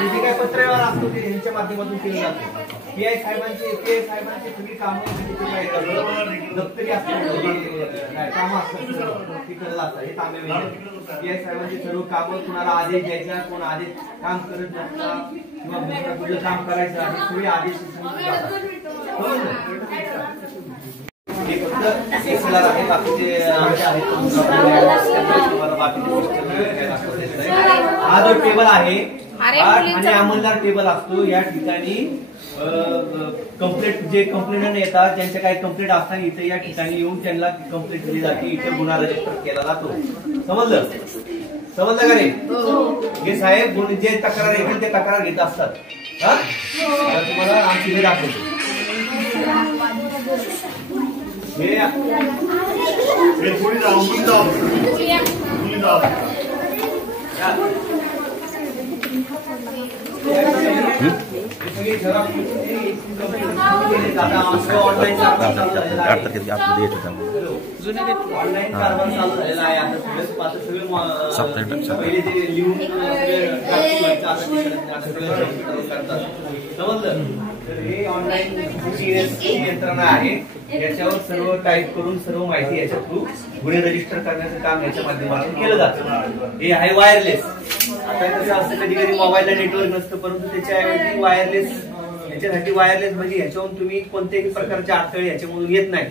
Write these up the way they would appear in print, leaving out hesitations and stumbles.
आणि जे काही पत्रव्यवहार असतो ते यांच्या माध्यमातून केलं जातं. पीआय साहेबांची सगळी कामं दप्तरी असतात, कामं असतात ती करत असतात. हे तांबे पीआय साहेबांची सर्व कामं, कुणाला आदेश द्यायचा, कोण आदेश काम करत नसता किंवा कुठलं काम करायचं आणि सगळे आदेश हे फक्त एसएलआर आहे. बाकीचे हा जो टेबल आहे आणि अंमलदार टेबल असतो. या ठिकाणी कंप्लेंट जे कंप्लेंट येतात ज्यांच्या काही कंप्लेंट असतात इथे या ठिकाणी येऊन त्यांना कंप्लेंट दिली जाते. इथे गुन्हा रजिस्टर केला जातो. समजलं का रे? हे साहेब जे तक्रार येतील ते तक्रार घेत असतात. तुम्हाला आमची हे दाखवतो. ऑनलाईन कारभार चालू झालेला आहे. आता सगळे पहिले जे लिहून समजलं. तर हे ऑनलाईन यंत्रणा आहे. याच्यावर सर्व टाईप करून सर्व माहिती याच्या थ्रू गुन्हे रजिस्टर करण्याचं काम याच्या माध्यमातून केलं जातं. हे आहे वायरलेस. आता कसं असतं कधी कधी मोबाईलला नेटवर्क नसतं, परंतु त्याच्याऐवजी वायरलेस, याच्यासाठी वायरलेस म्हणजे ह्याच्यावरून तुम्ही कोणत्याही प्रकारचे अडथळे याच्यामधून येत नाही.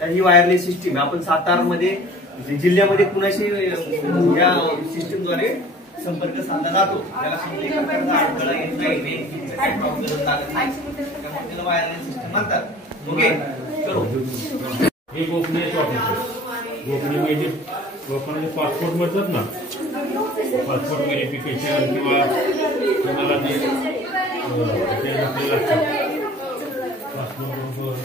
तर ही वायरलेस सिस्टीम आपण सातारामध्ये जिल्ह्यामध्ये कुणाशी या सिस्टीमद्वारे संपर्क साधला जातो. त्याला कोणत्याही प्रकारचा अडथळा येत नाही, त्याला वायरलेस सिस्टीम म्हणतात. ओके, चलो. हे गोपनीय गोपनीय म्हणजे लोकांना पासपोर्ट मिळतात ना, पासपोर्ट व्हेरिफिकेशन किंवा कोणाला ते पासपोर्ट